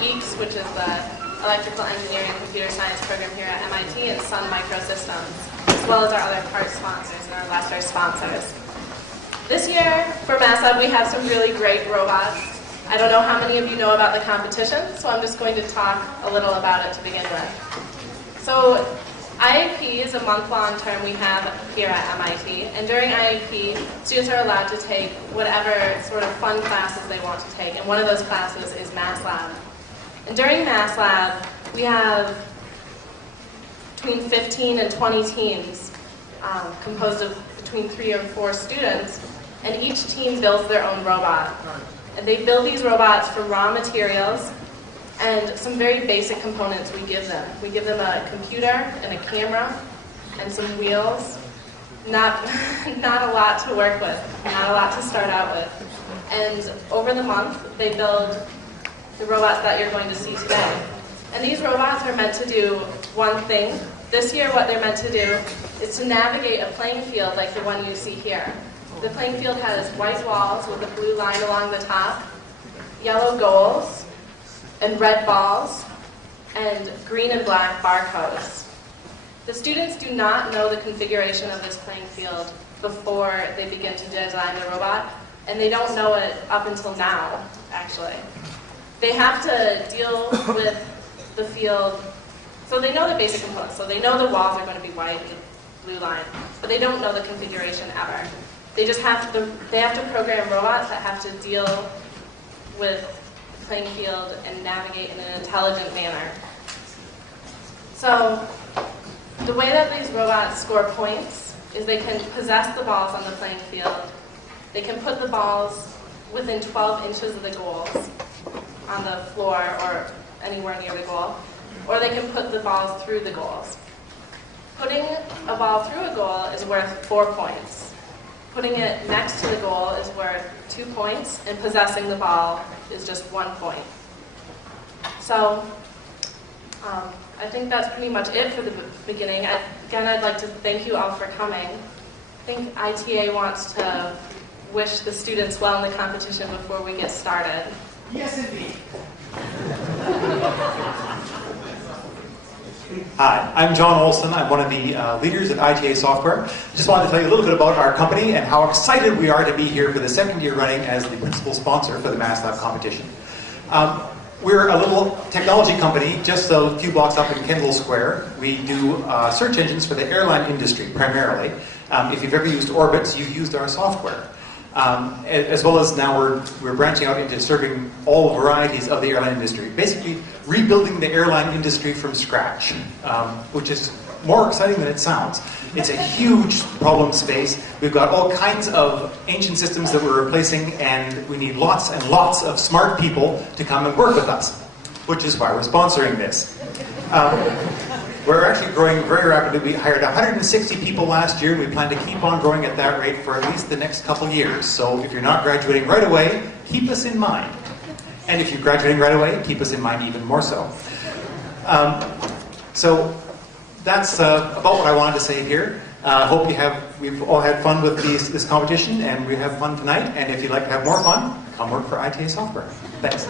EECS, which is the Electrical Engineering and Computer Science program here at MIT, and Sun Microsystems, as well as our other part sponsors and our lesser sponsors. This year, for Maslab, we have some really great robots. I don't know how many of you know about the competition, so I'm just going to talk a little about it to begin with. So, IAP is a month-long term we have here at MIT, and during IAP, students are allowed to take whatever sort of fun classes they want to take, and one of those classes is Maslab. And during Maslab, we have between 15 and 20 teams composed of between 3 or 4 students, and each team builds their own robot. And they build these robots from raw materials and some very basic components we give them. We give them a computer and a camera and some wheels. Not a lot to work with, not a lot to start out with. And over the month, they build the robots that you're going to see today. And these robots are meant to do one thing. This year, what they're meant to do is to navigate a playing field like the one you see here. The playing field has white walls with a blue line along the top, yellow goals, and red balls, and green and black barcodes. The students do not know the configuration of this playing field before they begin to design the robot, and they don't know it up until now, actually. They have to deal with the field, so they know the basic components. So they know the walls are going to be white with a blue line, but they don't know the configuration ever. They just have to program robots that have to deal with the playing field and navigate in an intelligent manner. So the way that these robots score points is they can possess the balls on the playing field. They can put the balls within 12 inches of the goals on the floor or anywhere near the goal, or they can put the balls through the goals. Putting a ball through a goal is worth 4 points. Putting it next to the goal is worth 2 points, and possessing the ball is just 1 point. So, I think that's pretty much it for the beginning. Again, I'd like to thank you all for coming. I think ITA wants to wish the students well in the competition before we get started. Yes, indeed. Hi, I'm John Olson. I'm one of the leaders at ITA Software. I just wanted to tell you a little bit about our company and how excited we are to be here for the second year running as the principal sponsor for the Maslab competition. We're a little technology company just a few blocks up in Kendall Square. We do search engines for the airline industry primarily. If you've ever used Orbitz, you've used our software. As well as now we're branching out into serving all varieties of the airline industry. Basically, rebuilding the airline industry from scratch, which is more exciting than it sounds. It's a huge problem space. We've got all kinds of ancient systems that we're replacing, and we need lots and lots of smart people to come and work with us, which is why we're sponsoring this. We're actually growing very rapidly. We hired 160 people last year, and we plan to keep on growing at that rate for at least the next couple years. So if you're not graduating right away, keep us in mind. And if you're graduating right away, keep us in mind even more so. So that's about what I wanted to say here. Hope we've all had fun with this competition, and we have fun tonight. And if you'd like to have more fun, come work for ITA Software. Thanks.